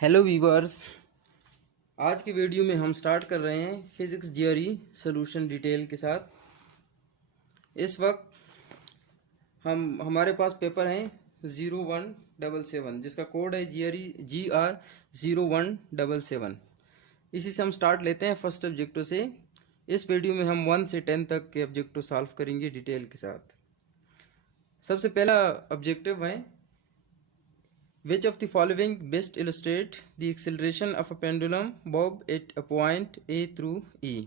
Hello viewers. आज की video में हम स्टार्ट कर रहे हैं फिजिक्स जियोरी सॉल्यूशन डिटेल के साथ। इस वक्त हमारे पास पेपर हैं 0177 जिसका कोड है जियोरी GR0177। इसी से हम स्टार्ट लेते हैं फर्स्ट ऑब्जेक्टिव से। इस वीडियो में हम 1 से 10 तक के ऑब्जेक्टिव सॉल्व करेंगे डिटेल के साथ। सबसे पहला ऑब्जेक्टिव है Which of the following best illustrate the acceleration of a pendulum bob at a point A through E?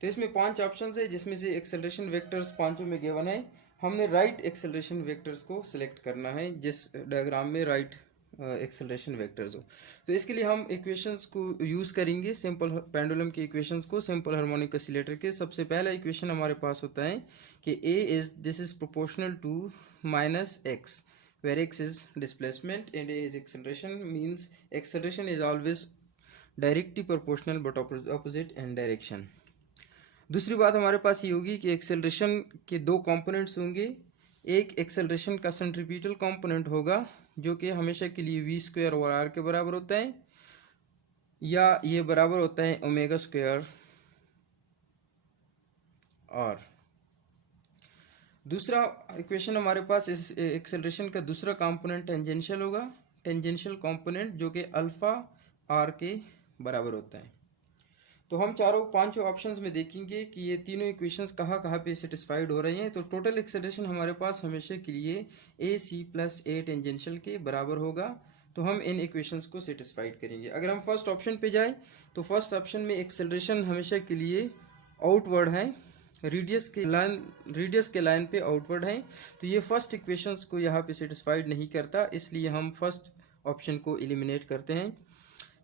तो इसमें 5 ऑप्शंस है जिसमें से एक्सेलरेशन वेक्टर्स पांचों में गिवन है। हमने राइट एक्सेलरेशन वेक्टर्स को सिलेक्ट करना है जिस डायग्राम में राइट एक्सेलरेशन वेक्टर्स हो। तो इसके लिए हम इक्वेशंस को यूज करेंगे सिंपल पेंडुलम के इक्वेशंस को सिंपल हार्मोनिक ऑसिलेटर के। सबसे पहला इक्वेशन हमारे पास होता है कि this is proportional to -x where x is displacement and a is acceleration, means acceleration is always directly proportional but opposite in direction। दूसरी बात हमारे पास ये होगी कि एक्सेलरेशन के दो कंपोनेंट्स होंगे। एक एक्सेलरेशन का सेंट्रीपिटल कंपोनेंट होगा जो कि हमेशा के लिए v स्क्वायर और r के बराबर होता है, या ये बराबर होता है ओमेगा स्क्वायर r। दूसरा इक्वेशन हमारे पास इस एक्सेलरेशन का दूसरा कंपोनेंट टेंजेंशियल होगा, टेंजेंशियल कंपोनेंट जो कि अल्फा आर के बराबर होता है। तो हम पांचों ऑप्शंस में देखेंगे कि ये तीनों इक्वेशंस कहाँ कहाँ पे सेटिस्फाइड हो रही हैं। तो टोटल एक्सेलरेशन हमारे पास हमेशा के लिए ए सी प्लस ए टेंजेंशियल के बराबर होगा। तो हम इन इक्वेशंस को सेटिस्फाइड करेंगे। अगर हम फर्स्ट ऑप्शन पे जाए तो फर्स्ट ऑप्शन में एक्सेलरेशन हमेशा के लिए आउटवर्ड है, रेडियस के लाइन पे आउटवर्ड है। तो ये फर्स्ट इक्वेशंस को यहाँ पे सेटिस्फाइड नहीं करता, इसलिए हम फर्स्ट ऑप्शन को एलिमिनेट करते हैं।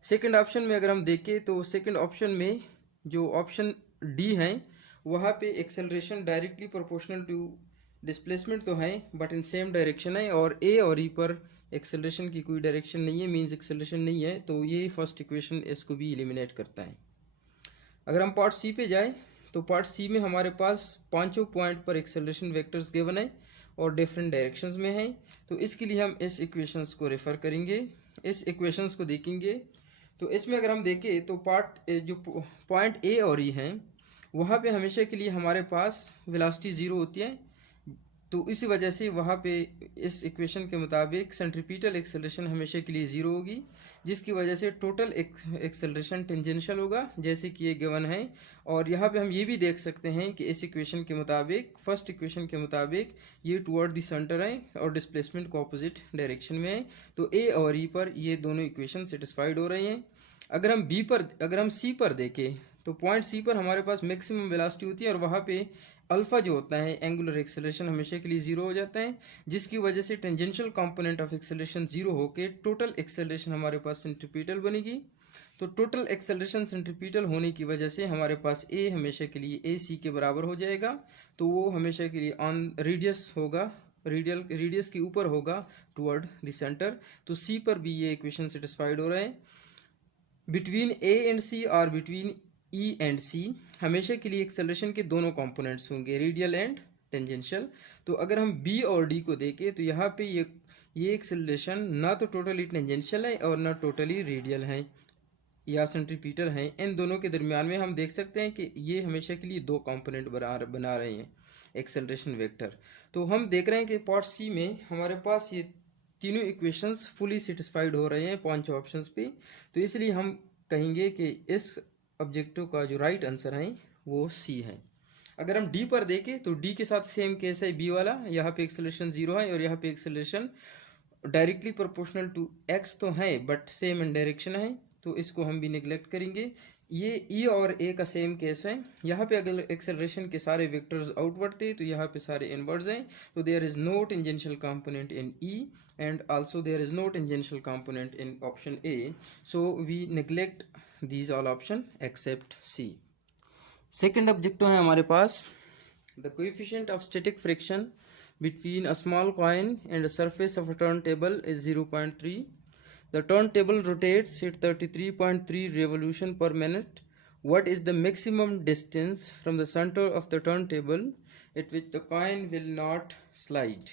सेकंड ऑप्शन में अगर हम देखें तो सेकंड ऑप्शन में जो ऑप्शन डी है वहाँ पे acceleration directly proportional to displacement तो है बट इन सेम डायरेक्शन है, और ए और ई पर एक्सेलरेशन की कोई डायरेक्शन नहीं है, मीन्स एक्सेलरेशन नहीं है। तो ये फर्स्ट इक्वेशन इसको भी एलिमिनेट करता है। अगर हम पार्ट सी पे जाए तो पार्ट सी में हमारे पास पांचों पॉइंट पर एक्सेलरेशन वेक्टर्स गिवन है और डिफरेंट डायरेक्शंस में है। तो इसके लिए हम इस इक्वेशंस को रेफर करेंगे, इस इक्वेशंस को देखेंगे। तो इसमें अगर हम देखें तो जो पॉइंट ए और ई हैं वहाँ पे हमेशा के लिए हमारे पास वेलोसिटी ज़ीरो होती है। तो इसी वजह से वहाँ पे इस इक्वेशन के मुताबिक सेंट्रीपिटल एक्सेलरेशन हमेशा के लिए ज़ीरो होगी, जिसकी वजह से टोटल एक्सेलरेशन टेंजेंशियल होगा जैसे कि ये गिवन है। और यहाँ पे हम ये भी देख सकते हैं कि इस इक्वेशन के मुताबिक फर्स्ट इक्वेशन के मुताबिक ये टुवर्ड द सेंटर है और डिस्प्लेसमेंट को अपोजिट डायरेक्शन में है। तो ए और ई पर ये दोनों इक्वेशन सेटिस्फाइड हो रही हैं। अगर हम सी पर देखें तो पॉइंट सी पर हमारे पास मैक्सिमम वेलोसिटी होती है और वहाँ पे अल्फा जो होता है एंगुलर एक्सेलरेशन हमेशा के लिए ज़ीरो हो जाता है, जिसकी वजह से tangential component of acceleration zero होके टोटल एक्सेलरेशन हमारे पास सेंट्रीपिटल बनेगी। तो टोटल एक्सेलरेशन सेंट्रीपिटल होने की वजह से हमारे पास ए हमेशा के लिए ए सी के बराबर हो जाएगा। तो वो हमेशा के लिए ऑन रेडियस होगा, रेडियस के ऊपर होगा टुवर्ड द सेंटर। तो सी पर भी ये इक्वेशन सेटिस्फाइड हो रहे हैं। बिटवीन ए एंड सी और बिटवीन ई एंड सी हमेशा के लिए एक्सेलरेशन के दोनों कंपोनेंट्स होंगे, रेडियल एंड टेंजेंशियल। तो अगर हम बी और डी को देखें तो यहाँ पे ये एक्सेलरेशन ना तो टोटली टेंजेंशियल है और ना टोटली रेडियल है या सेंट्रीपिटल है। इन दोनों के दरमियान में हम देख सकते हैं कि ये हमेशा के लिए दो कंपोनेंट बना रहे हैं एक्सेलरेशन वेक्टर। तो हम देख रहे हैं कि पार्ट सी में हमारे पास ये तीनों इक्वेशंस फुली सेटिस्फाइड हो रहे हैं पांच ऑप्शंस पे। तो इसलिए हम कहेंगे कि इस ऑब्जेक्टिव का जो राइट आंसर है वो सी है। अगर हम डी पर देखें तो डी के साथ सेम केस है बी वाला। यहाँ पे एक्सेलरेशन ज़ीरो है और यहाँ पे acceleration directly proportional to X तो है बट सेम इन डायरेक्शन है, तो इसको हम भी निगलेक्ट करेंगे। ये ई और ए का सेम केस है। यहाँ पे अगर एक्सेलरेशन के सारे वेक्टर्स आउटवर्ड थे तो यहाँ पे सारे इनवर्ड्स हैं। तो there is no tangential component in E and also there is no tangential component in option A, so we neglect these all option except C। second objective है हमारे पास the coefficient of static friction between a small coin and a surface of a turntable is 0.3। the turntable rotates at 33.3 revolution per minute। what is the maximum distance from the center of the turntable at which the coin will not slide।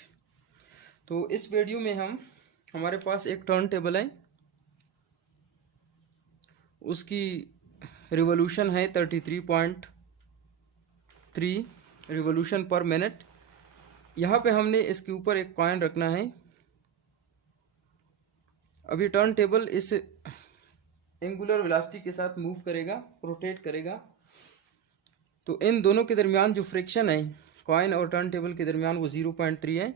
तो इस video में हमारे पास एक turn table है उसकी revolution है 33.3 revolution per minute. यहाँ पे हमने इसके ऊपर एक कॉइन रखना है। अभी टर्न टेबल इस एंगुलर वेलोसिटी के साथ मूव करेगा, रोटेट करेगा। तो इन दोनों के दरमियान जो फ्रिक्शन है कॉइन और टर्न टेबल के दरमियान वो 0.3 है।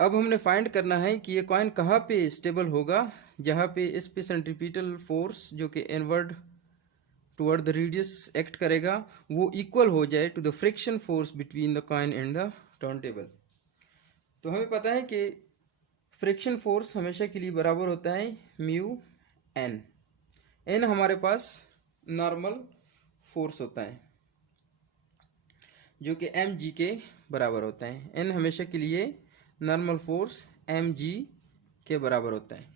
अब हमने फाइंड करना है कि ये कॉइन कहाँ पे स्टेबल होगा, जहाँ पे इस पे सेंट्रीपिटल फोर्स जो कि inward toward the radius act करेगा वो इक्वल हो जाए to the friction force between the coin and the turntable. तो हमें पता है कि फ्रिक्शन फोर्स हमेशा के लिए बराबर होता है म्यू एन। एन हमारे पास नॉर्मल फोर्स होता है जो कि एम जी के बराबर होता है। एन हमेशा के लिए नॉर्मल फोर्स एम जी के बराबर होता है।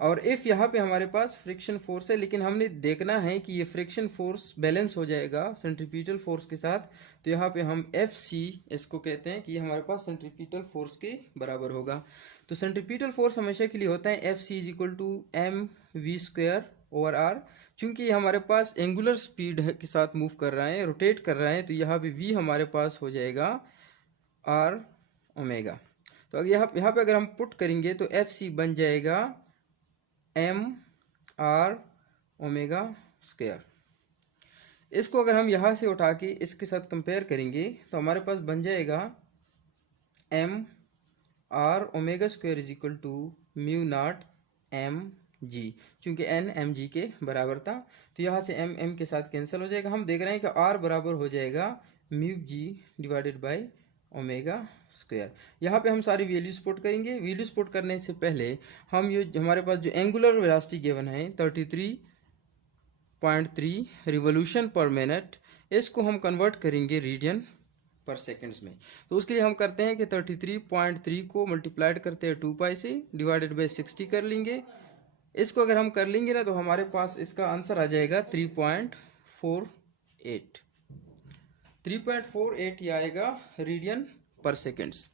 और इफ़ यहाँ पे हमारे पास फ्रिक्शन फोर्स है, लेकिन हमने देखना है कि ये फ्रिक्शन फोर्स बैलेंस हो जाएगा सेंट्रीपिटल फोर्स के साथ। तो यहाँ पे हम एफ सी इसको कहते हैं कि ये हमारे पास सेंट्रीपिटल फोर्स के बराबर होगा। तो सेंट्रीपिटल फोर्स हमेशा के लिए होता है F C is equal to M V square over R. चूंकि ये हमारे पास एंगुलर स्पीड के साथ मूव कर रहा है, रोटेट कर रहा है, तो यहाँ पे वी हमारे पास हो जाएगा आर ओमेगा। तो अगर यहाँ पे अगर हम पुट करेंगे तो एफ सी बन जाएगा एम आर ओमेगा स्क्वायर। इसको अगर हम यहाँ से उठा के इसके साथ कंपेयर करेंगे तो हमारे पास बन जाएगा M R omega square is equal to mu naught M G. चूंकि एन एम जी के बराबर था तो यहाँ से एम एम के साथ कैंसिल हो जाएगा। हम देख रहे हैं कि आर बराबर हो जाएगा mu G divided by omega square. यहाँ पे हम सारी वैल्यूज पुट करेंगे। वैल्यूज पुट करने से पहले हम ये हमारे पास जो एंगुलर वेलोसिटी गिवन है 33.3 रिवोल्यूशन पर मिनट, इसको हम कन्वर्ट करेंगे रेडियन पर सेकंड्स में। तो उसके लिए हम करते हैं कि 33.3 को मल्टीप्लाइड करते हैं 2 पाई से, डिवाइडेड बाई 60 कर लेंगे। इसको अगर हम कर लेंगे ना तो हमारे पास इसका आंसर आ जाएगा 3.48। 3.48 ये आएगा रेडियन पर सेकेंड्स।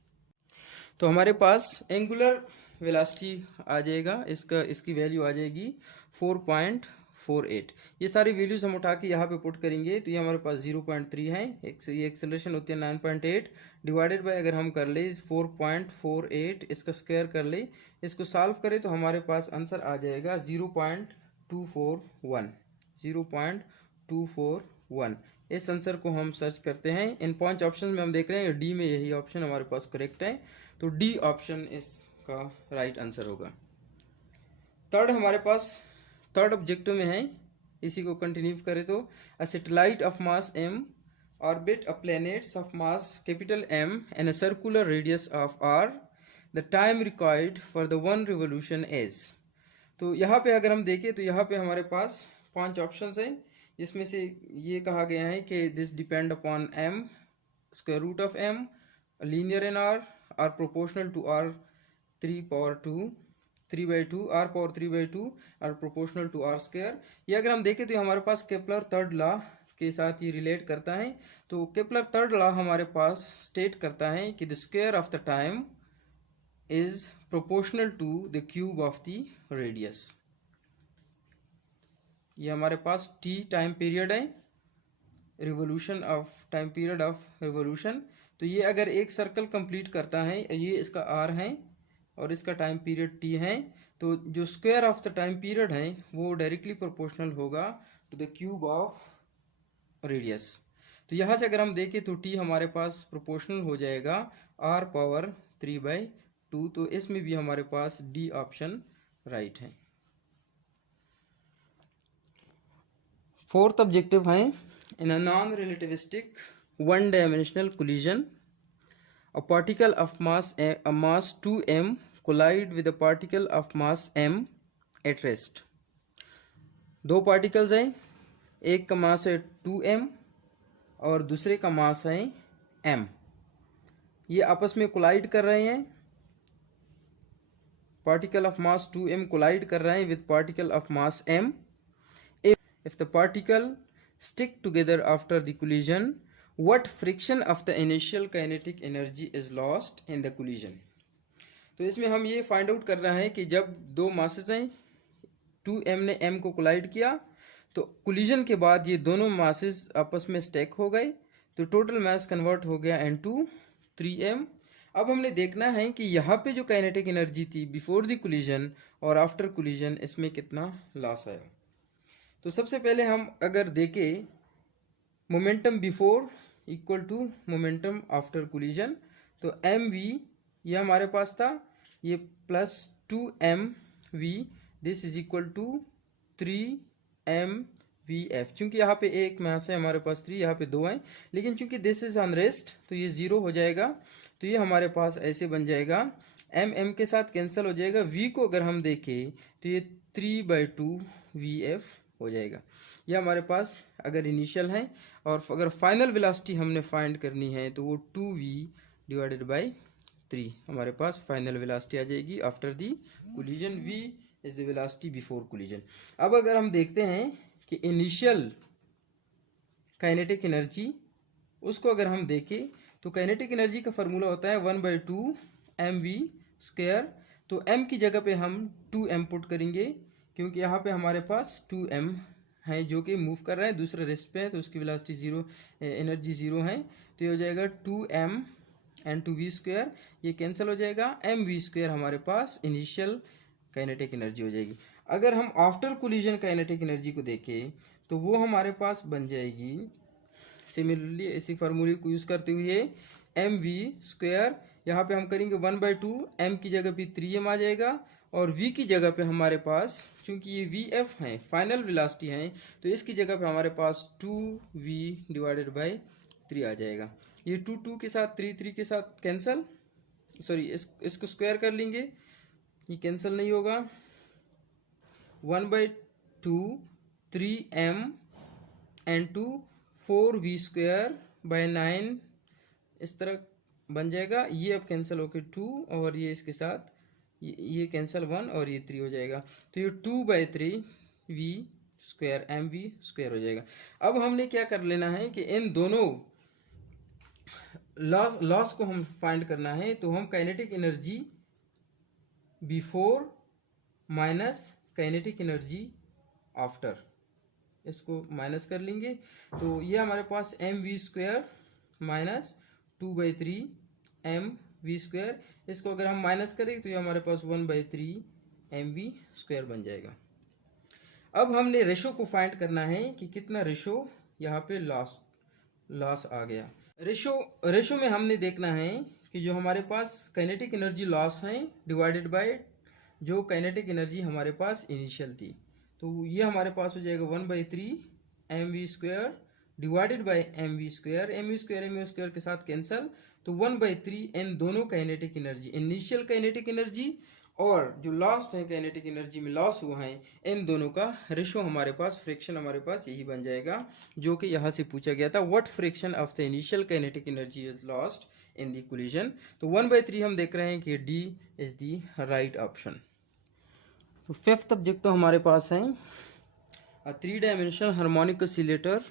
तो हमारे पास एंगुलर वेलोसिटी आ जाएगा, इसकी वैल्यू आ जाएगी 4.48। ये सारी वैल्यूज हम उठा के यहाँ पे पुट करेंगे तो ये हमारे पास 0.3 है। ये एक्सेलरेशन होती है 9.8 डिवाइडेड बाय अगर हम कर ले 4.48, इसका स्क्वायर कर ले, इसको सॉल्व करें तो हमारे पास आंसर आ जाएगा 0.241। 0.241 इस आंसर को हम सर्च करते हैं। इन 5 ऑप्शन में हम देख रहे हैं डी में यही ऑप्शन हमारे पास करेक्ट है, तो डी ऑप्शन इसका राइट आंसर होगा। थर्ड हमारे पास थर्ड ऑब्जेक्टिव में है, इसी को कंटिन्यू करें तो a satellite of mass m orbit a planets of mass capital M and a circular radius of r, the time required for the one revolution is. तो यहाँ पे अगर हम देखें तो यहाँ पे हमारे पास 5 ऑप्शंस हैं, जिसमें से ये कहा गया है कि this depend upon m square root of m linear in r are proportional to r 3/2 r power 3/2 are proportional to r square. ये अगर हम देखें तो हमारे पास केपलर थर्ड लॉ के साथ ये रिलेट करता है। तो केपलर थर्ड लॉ हमारे पास स्टेट करता है कि the square of the time is proportional to the cube of the radius. ये हमारे पास t टाइम पीरियड है, revolution of time period of revolution. तो ये अगर एक सर्कल कंप्लीट करता है, ये इसका r है और इसका टाइम पीरियड t है, तो जो square of the time period है वो डायरेक्टली प्रोपोर्शनल होगा to the cube of radius. तो यहाँ से अगर हम देखें तो t हमारे पास प्रोपोर्शनल हो जाएगा r पावर 3/2। तो इसमें भी हमारे पास डी ऑप्शन राइट है। फोर्थ ऑब्जेक्टिव है in a non relativistic one dimensional collision a particle of mass 2m collide with a particle of mass m at rest। दो पार्टिकल्स हैं, एक का मास है 2m और दूसरे का मास है m। ये आपस में कोलाइड कर रहे हैं, particle of mass 2m collide कर रहे हैं with particle of mass m। if the particle stick together after the collision, what friction of the initial kinetic energy is lost in the collision। तो इसमें हम ये फाइंड आउट कर रहे हैं कि जब दो मासेस हैं 2m ने m को कोलाइड किया, तो कोलिजन के बाद ये दोनों मासेस आपस में स्टैक हो गए, तो टोटल मास कन्वर्ट हो गया इनटू 3m। अब हमने देखना है कि यहाँ पे जो काइनेटिक एनर्जी थी बिफोर द कोलिजन और आफ्टर कोलिजन, इसमें कितना लॉस आया। तो सबसे पहले हम अगर देखें momentum before equal to momentum after collision, तो एम वी ये हमारे पास था, ये plus 2mv, this is equal to 3mvf। चूंकि यहाँ पे एक मास है हमारे पास 3, यहाँ पे 2 है, लेकिन चूंकि दिस इज अनरेस्ट तो ये 0 हो जाएगा। तो ये हमारे पास ऐसे बन जाएगा, m के साथ कैंसिल हो जाएगा। v को अगर हम देखें तो ये 3/2vf हो जाएगा। ये हमारे पास अगर इनिशियल है, और अगर फाइनल वेलोसिटी हमने फाइंड करनी है तो वो 2v/3 हमारे पास फाइनल वेलोसिटी आ जाएगी after the collision. v is the velocity before collision. अब अगर हम देखते हैं कि इनिशियल काइनेटिक एनर्जी, उसको अगर हम देखें तो काइनेटिक एनर्जी का फार्मूला होता है 1/2mv²। तो m की जगह पे हम 2m पुट करेंगे, क्योंकि यहाँ पे हमारे पास 2m है जो कि मूव कर रहा है, दूसरे रेस्ट पे है, तो उसकी वेलोसिटी 0, एनर्जी 0 है। तो ये हो जाएगा 2m एंड 2v², ये कैंसिल हो जाएगा। mv² हमारे पास इनिशियल काइनेटिक एनर्जी हो जाएगी। अगर हम आफ्टर कोलिजन काइनेटिक एनर्जी को देखें तो वो हमारे पास बन जाएगी सिमिलरली इसी फार्मूले को यूज़ करते हुए mv², यहाँ पे हम करेंगे 1/2, m की जगह पे 3m आ जाएगा, और v की जगह पे हमारे पास चूंकि ये vf है फाइनल वेलोसिटी है, तो इसकी जगह पे हमारे पास 2v/3 आ जाएगा। ये 2 के साथ 3 के साथ कैंसिल, सॉरी इसको स्क्वायर कर लेंगे, ये कैंसिल नहीं होगा। 1/2 3m एंड 2 4v²/9 इस तरह बन जाएगा। ये अब कैंसिल होकर 2, और ये इसके साथ ये कैंसिल 1 और ये 3 हो जाएगा, तो ये 2/3v² mv² हो जाएगा। अब हमने क्या कर लेना है कि इन दोनों लॉस को हम फाइंड करना है, तो हम kinetic energy before minus kinetic energy after, इसको माइनस कर लेंगे। तो ये हमारे पास mv² माइनस 2/3mv², इसको अगर हम माइनस करें तो ये हमारे पास 1/3mv² बन जाएगा। अब हमने रेशो को फाइंड करना है कि कितना रेशो यहाँ पे लॉस आ गया। रेशो में हमने देखना है कि जो हमारे पास काइनेटिक एनर्जी लॉस है डिवाइडेड बाय जो काइनेटिक एनर्जी हमारे पास इनिशियल थी, तो ये हमारे पास हो जाएगा 1/3mv² डिवाइडेड बाय mv² के साथ कैंसिल, तो 1/3 इन दोनों kinetic energy, initial kinetic energy और जो लास्ट है काइनेटिक एनर्जी में लॉस हुआ है, इन दोनों का रेशो हमारे पास, फ्रैक्शन हमारे पास यही बन जाएगा, जो कि यहाँ से पूछा गया था, what fraction of the initial kinetic energy is lost in the collision. तो 1/3 हम देख रहे हैं कि D is the right option. तो फिफ्थ ऑब्जेक्ट तो हमारे पास है, a 3-dimensional harmonic oscillator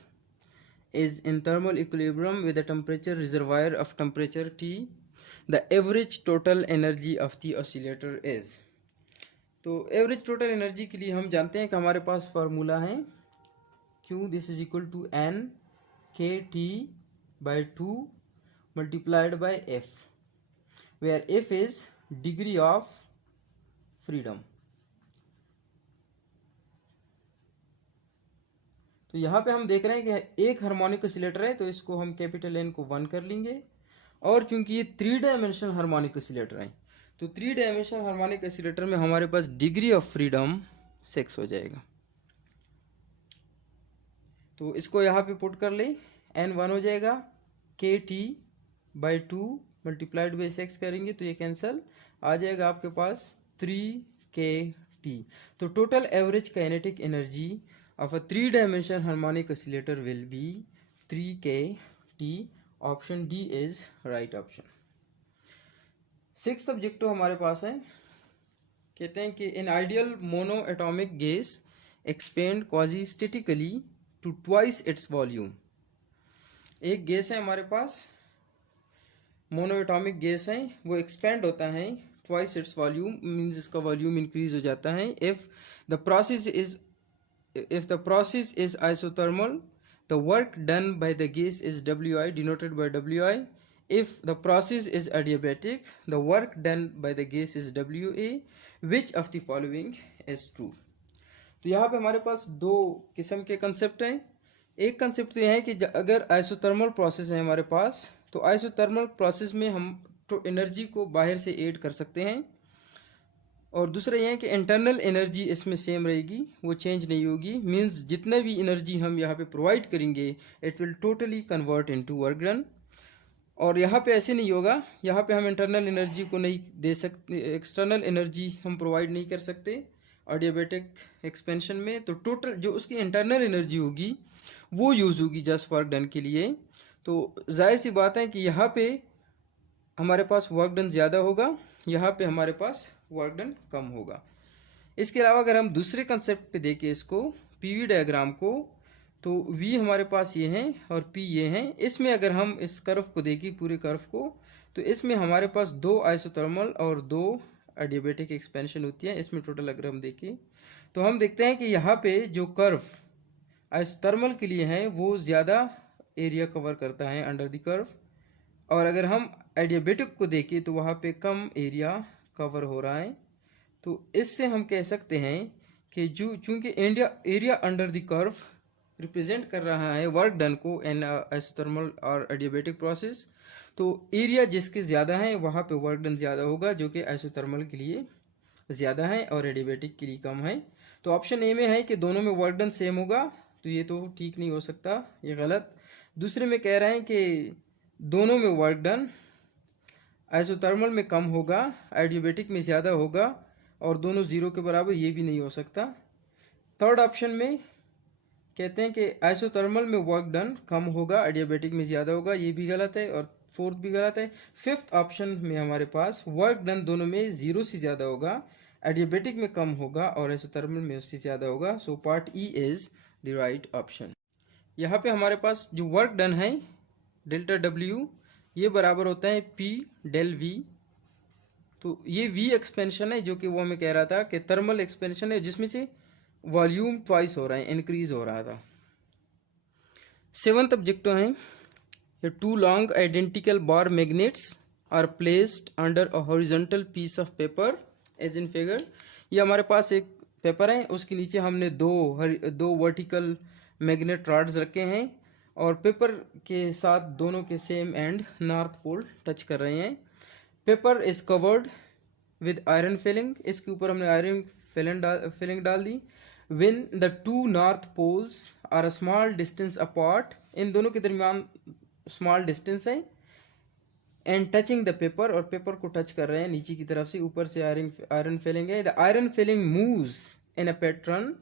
is in thermal equilibrium with a temperature reservoir of temperature T. The average total energy of the oscillator is. तो एवरेज टोटल एनर्जी के लिए हम जानते हैं कि हमारे पास फार्मूला है Q this is equal to N KT/2 multiplied by F, where F is degree of freedom. तो यहाँ पे हम देख रहे हैं कि एक हार्मोनिक ऑसिलेटर है, तो इसको हम कैपिटल N को 1 कर लेंगे, और चूंकि ये 3-डायमेंशनल हार्मोनिक ऑसिलेटर है, तो 3-डायमेंशनल हार्मोनिक ऑसिलेटर में हमारे पास डिग्री ऑफ फ्रीडम 6 हो जाएगा। तो इसको यहाँ पे पुट कर ले, N 1 हो जाएगा, KT/2 मल्टीप्लाइड बाई 6 करेंगे तो ये कैंसिल आ जाएगा आपके पास 3KT। तो total average kinetic energy of a 3-dimensional harmonic oscillator will be 3KT. Option D is right option. Sixth objective हमारे पास है, कहते हैं कि in ideal monoatomic gas expand quasi statically to twice its volume. एक gas है हमारे पास, monoatomic gas है, वो एक्सपेंड होता है ट्वाइस इट्स वॉल्यूम मीन्स इसका वॉल्यूम इंक्रीज हो जाता है. If the process is isothermal, the work done by the gas is Wi, denoted by Wi. If the process is adiabatic, the work done by the gas is Wa. Which of the following is true? तो यहाँ पे हमारे पास दो किस्म के concept हैं. एक concept तो यह है कि अगर आइसोथर्मल प्रोसेस है हमारे पास, तो आइसोथर्मल प्रोसेस में हम तो एनर्जी को बाहर से ऐड कर सकते हैं. और दूसरा यह है कि इंटरनल एनर्जी इसमें सेम रहेगी, वो चेंज नहीं होगी. मींस जितना भी एनर्जी हम यहाँ पे प्रोवाइड करेंगे it will totally convert into work done. और यहाँ पे ऐसे नहीं होगा, यहाँ पे हम इंटरनल एनर्जी को नहीं दे सकते, एक्सटर्नल एनर्जी हम प्रोवाइड नहीं कर सकते एडियाबैटिक एक्सपेंशन में. तो टोटल जो उसकी इंटरनल एनर्जी होगी वो यूज़ होगी जस्ट वर्क डन के लिए. तो जाहिर सी बात है कि यहाँ पे हमारे पास वर्क डन ज़्यादा होगा, यहाँ पे हमारे पास वर्क डन कम होगा. इसके अलावा अगर हम दूसरे कंसेप्ट पे देखें इसको, पीवी डायग्राम को, तो वी हमारे पास ये हैं और पी ये हैं. इसमें अगर हम इस कर्व को देखें, पूरे कर्व को, तो इसमें हमारे पास दो आइसोथर्मल और दो एडियाबैटिक एक्सपेंशन होती है. इसमें टोटल अगर हम देखें तो हम देखते हैं कि यहाँ पे जो कर्व आइसोथर्मल के लिए है वो ज़्यादा एरिया कवर करता है अंडर द कर्व, और अगर हम एडियाबैटिक को देखें तो वहाँ पे कम एरिया कवर हो रहा है. तो इससे हम कह सकते हैं कि जो चूंकि area under the curve represent कर रहा है वर्क डन को इन आइसोथर्मल और एडियाबैटिक प्रोसेस, तो एरिया जिसके ज़्यादा है वहाँ पे वर्क डन ज़्यादा होगा, जो कि आइसोथर्मल के लिए ज़्यादा है और एडियाबैटिक के लिए कम है. तो ऑप्शन ए में है कि दोनों में वर्क डन सेम होगा, तो ये तो ठीक नहीं हो सकता, ये गलत. दूसरे में कह रहे हैं कि दोनों में वर्क डन आइसोथर्मल में कम होगा, एडियाबैटिक में ज़्यादा होगा, और दोनों ज़ीरो के बराबर, ये भी नहीं हो सकता. थर्ड ऑप्शन में कहते हैं कि आइसोथर्मल में वर्क डन कम होगा, एडियाबैटिक में ज़्यादा होगा, ये भी गलत है, और फोर्थ भी गलत है. फिफ्थ ऑप्शन में हमारे पास वर्क डन दोनों में ज़ीरो से ज़्यादा होगा, एडियाबैटिक में कम होगा और आइसोथर्मल में उससे ज़्यादा होगा. So part E is the right option. यहाँ पे हमारे पास जो वर्क डन है डेल्टा डब्ल्यू, ये बराबर होता है पी डेल वी. तो ये वी एक्सपेंशन है जो कि वो हमें कह रहा था कि थर्मल एक्सपेंशन है जिसमें से वॉल्यूम ट्वाइस हो रहा है, इंक्रीज हो रहा था. सेवंथ ऑब्जेक्टिव है, two long identical bar magnets are placed under a horizontal piece of paper as in figure. ये हमारे पास एक पेपर है, उसके नीचे हमने दो वर्टिकल मैग्नेट रॉड्स रखे हैं, और पेपर के साथ दोनों के same end north pole touch कर रहे हैं. Paper is covered with iron filling, इसके ऊपर हमने आयरन फिलिंग डाल दी. When the two north poles are a small distance apart, इन दोनों के दरमियान स्मॉल डिस्टेंस है, एंड टचिंग द पेपर, और पेपर को टच कर रहे हैं नीचे की तरफ से, ऊपर से आयरन फिलिंग है. The iron filling moves in a pattern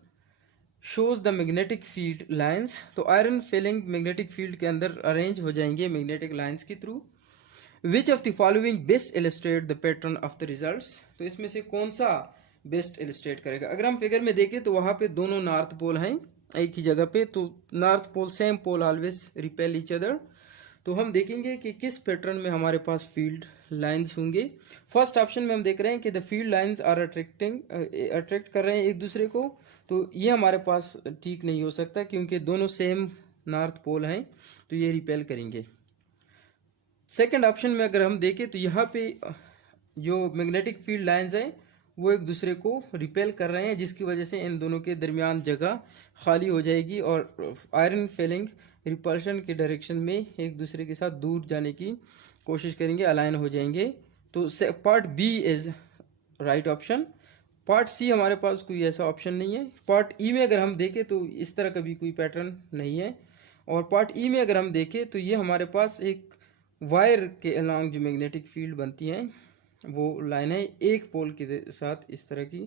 shows the magnetic field lines. तो आयरन फिलिंग मैग्नेटिक फील्ड के अंदर अरेंज हो जाएंगे मैग्नेटिक लाइन्स के through. Which of the following best illustrate the pattern of the results. तो इसमें से कौन सा बेस्ट इलस्ट्रेट करेगा. अगर हम फिगर में देखें तो वहाँ पे दोनों नॉर्थ पोल हैं एक ही जगह पे, तो north pole same pole always repel each other. तो हम देखेंगे कि किस पैटर्न में हमारे पास फील्ड लाइंस होंगे. फर्स्ट ऑप्शन में हम देख रहे हैं कि the field lines are attract कर रहे हैं एक दूसरे को, तो ये हमारे पास ठीक नहीं हो सकता क्योंकि दोनों सेम नॉर्थ पोल हैं, तो ये रिपेल करेंगे. सेकंड ऑप्शन में अगर हम देखें तो यहाँ पे जो मैग्नेटिक फील्ड लाइंस हैं वो एक दूसरे को रिपेल कर रहे हैं, जिसकी वजह से इन दोनों के दरमियान जगह खाली हो जाएगी और आयरन फेलिंग रिपल्शन के डायरेक्शन में एक दूसरे के साथ दूर जाने की कोशिश करेंगे, अलाइन हो जाएंगे. तो part B is right option. Part C हमारे पास कोई ऐसा ऑप्शन नहीं है. पार्ट ई में अगर हम देखें तो इस तरह का भी कोई पैटर्न नहीं है, और पार्ट ई में अगर हम देखें तो ये हमारे पास एक वायर के अलॉन्ग जो मैग्नेटिक फील्ड बनती हैं वो लाइन है, एक पोल के साथ इस तरह की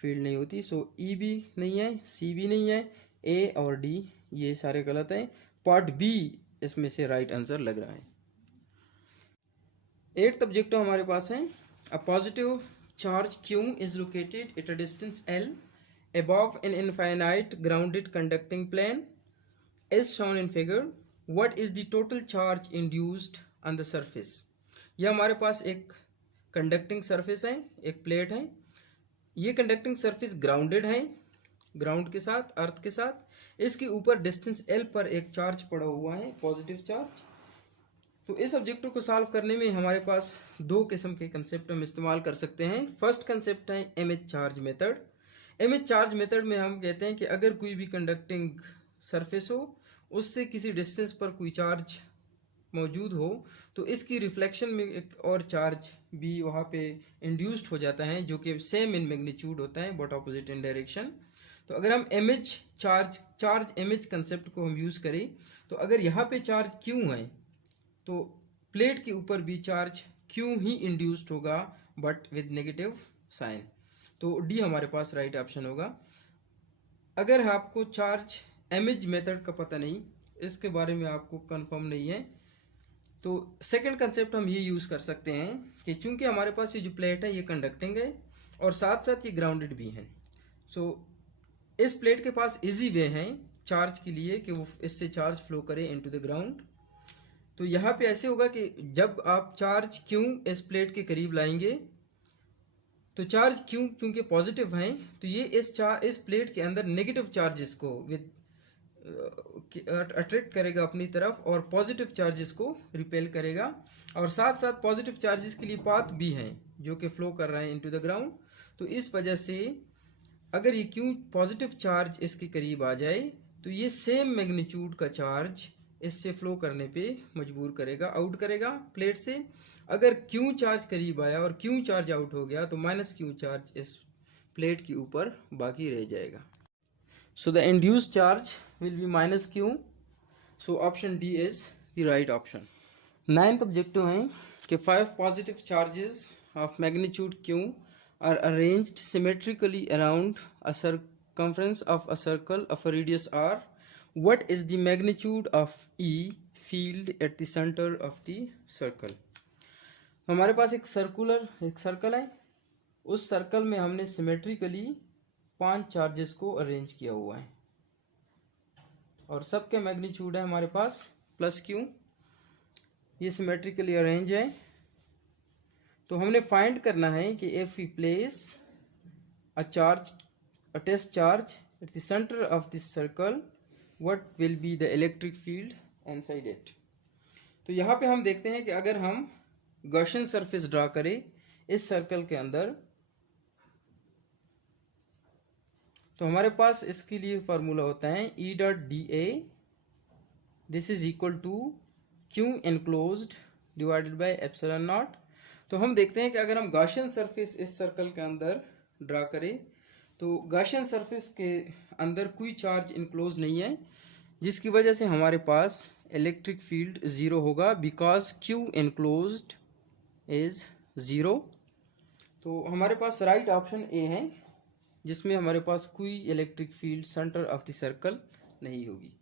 फील्ड नहीं होती. सो ई भी नहीं है, सी भी नहीं है, ए और डी ये सारे गलत हैं. पार्ट बी इसमें से राइट आंसर लग रहा है. एट्थ ऑब्जेक्टिव हमारे पास है, a positive charge Q is located at a distance L above an infinite grounded conducting plane as shown in figure. What is the total charge induced on the surface? यह हमारे पास एक conducting surface है, एक plate है। ये conducting surface grounded है, ground के साथ, अर्थ के साथ। इसके ऊपर डिस्टेंस L पर एक चार्ज पड़ा हुआ है, पॉजिटिव चार्ज। तो इस ऑब्जेक्टिव को सॉल्व करने में हमारे पास दो किस्म के कंसेप्ट हम इस्तेमाल कर सकते हैं। फर्स्ट कंसेप्ट है image charge method. Image charge method में हम कहते हैं कि अगर कोई भी कंडक्टिंग सरफेस हो, उससे किसी डिस्टेंस पर कोई चार्ज मौजूद हो, तो इसकी रिफ्लेक्शन में एक और चार्ज भी वहाँ पे इंड्यूस्ड हो जाता है, जो कि सेम इन मैग्नीट्यूड होता है बट ऑपोजिट इन डायरेक्शन। तो अगर हम इमेज चार्ज इमेज कंसेप्ट को हम यूज़ करें, तो अगर यहाँ पे चार्ज क्यों है, तो प्लेट के ऊपर भी चार्ज क्यों ही इंड्यूस्ड होगा बट विद नेगेटिव साइन। तो डी हमारे पास राइट ऑप्शन होगा। अगर आपको चार्ज इमेज मेथड का पता नहीं, इसके बारे में आपको कंफर्म नहीं है, तो सेकंड कंसेप्ट हम ये यूज़ कर सकते हैं कि चूंकि हमारे पास ये जो प्लेट है ये कंडक्टिंग है और साथ साथ ये ग्राउंडेड भी है। सो इस प्लेट के पास इजी वे है चार्ज के लिए कि वो इससे चार्ज फ्लो करे इनटू द ग्राउंड। तो यहाँ पे ऐसे होगा कि जब आप चार्ज क्यों इस प्लेट के करीब लाएंगे, तो चार्ज क्यों चूंकि पॉजिटिव हैं, तो ये इस प्लेट के अंदर नेगेटिव चार्जेस को विद अट्रैक्ट करेगा अपनी तरफ और पॉजिटिव चार्जेस को रिपेल करेगा। और साथ साथ पॉजिटिव चार्जेस के लिए पाथ भी हैं जो कि फ्लो कर रहे हैं इनटू द ग्राउंड। तो इस वजह से अगर ये क्यों पॉजिटिव चार्ज इसके करीब आ जाए, तो ये सेम मैग्नीट्यूड का चार्ज इससे फ्लो करने पे मजबूर करेगा, आउट करेगा प्लेट से। अगर क्यों चार्ज करीब आया और क्यों चार्ज आउट हो गया, तो माइनस क्यों चार्ज इस प्लेट के ऊपर बाकी रह जाएगा। So the induced charge will be minus Q. So option D is the right option. Ninth objective है कि 5 positive charges of magnitude Q are arranged symmetrically around a circumference of a circle of a radius R. What is the magnitude of E field at the center of the circle? हमारे पास एक circle है, उस circle में हमने symmetrically 5 charges को arrange किया हुआ है और सबके मैग्नीट्यूड है हमारे पास प्लस क्यू। ये सिमेट्रिकली अरेंज है। तो हमने फाइंड करना है कि if we place a test charge at the centre of this circle, what will be the electric field inside it. तो यहाँ पे हम देखते हैं कि अगर हम गॉसियन सरफेस ड्रा करें इस सर्कल के अंदर, तो हमारे पास इसके लिए फार्मूला होता है E dot D A, this is equal to Q enclosed divided by epsilon naught. तो हम देखते हैं कि अगर हम गॉसियन सरफेस इस सर्कल के अंदर ड्रा करें, तो गॉसियन सरफेस के अंदर कोई चार्ज इनक्लोज नहीं है, जिसकी वजह से हमारे पास इलेक्ट्रिक फील्ड ज़ीरो होगा, because Q enclosed is zero. तो हमारे पास राइट ऑप्शन ए है, जिसमें हमारे पास कोई electric field centre of the circle नहीं होगी।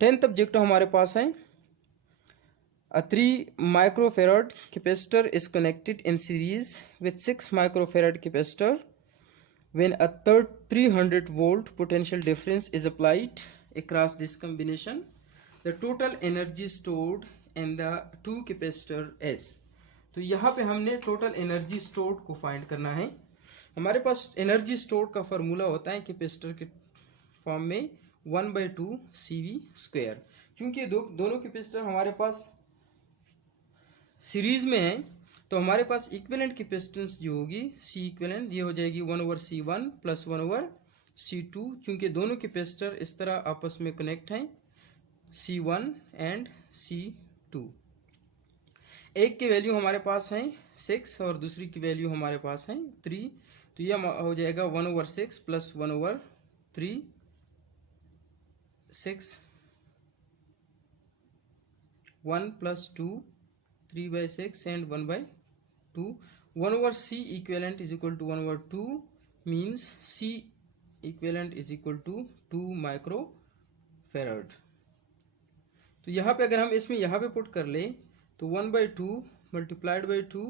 10th ऑब्जेक्टिव हमारे पास है अ 3 microfarad capacitor is connected in series with 6 microfarad capacitor when a 300 volt potential difference is applied across this combination, the total energy stored in the 2 capacitor is। तो यहाँ पे हमने total energy stored को find करना है। हमारे पास energy store का formula होता है कैपेसिटर के फॉर्म में 1/2 CV²। चूंकि दोनों कैपेसिटर हमारे पास सीरीज में है, तो हमारे पास इक्विवेलेंट कैपेसिटेंस जो होगी C इक्विवेलेंट, ये हो जाएगी 1/C1 प्लस 1/C2। चूंकि दोनों कैपेसिटर इस तरह आपस में कनेक्ट हैं, C1 एंड C2। एक की वैल्यू हमारे पास है 6 और दूसरी की वैल्यू हमारे पास है 3। तो यह हो जाएगा 1/6 plus 1/3, 6, 1 plus 2, 3/6 and 1/2। 1/C equivalent is equal to 1/2 means C equivalent is equal to 2 microfarad. तो यहाँ पे अगर हम इसमें यहाँ पे पुट कर ले, तो 1/2 मल्टीप्लाइड बाई 2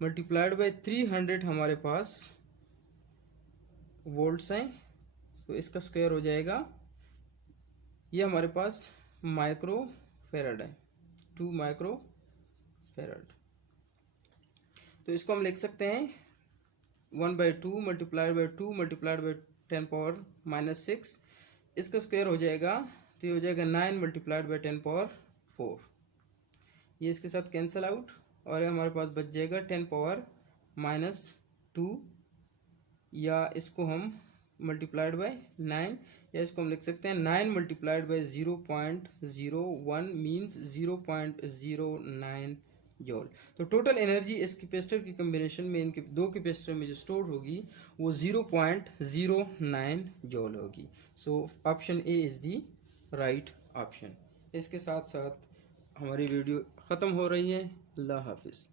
मल्टीप्लाइड बाई 300 हमारे पास वोल्ट्स हैं, तो इसका स्क्वायर हो जाएगा। ये हमारे पास माइक्रो फेराड है, 2 माइक्रो फेराड। तो इसको हम लिख सकते हैं 1/2 मल्टीप्लाइड बाई 2 मल्टीप्लाइड बाई 10⁻⁻6, इसका स्क्वायर हो जाएगा तो ये हो जाएगा 9 मल्टीप्लाइड बाई 10⁻4। ये इसके साथ कैंसिल आउट और हमारे पास बच जाएगा 10⁻⁻2, या इसको हम मल्टीप्लाइड बाई 9, या इसको हम लिख सकते हैं 9 मल्टीप्लाइड बाई 0.01 मीन्स 0.09 जॉल। तो टोटल एनर्जी इस कैपेसिटर की कम्बिनेशन में, इनके दो कैपेसिटर में जो स्टोर होगी वो 0.09 जॉल होगी। So option A is the right option. इसके साथ साथ हमारी वीडियो ख़त्म हो रही है। अल्लाह हाफिज़।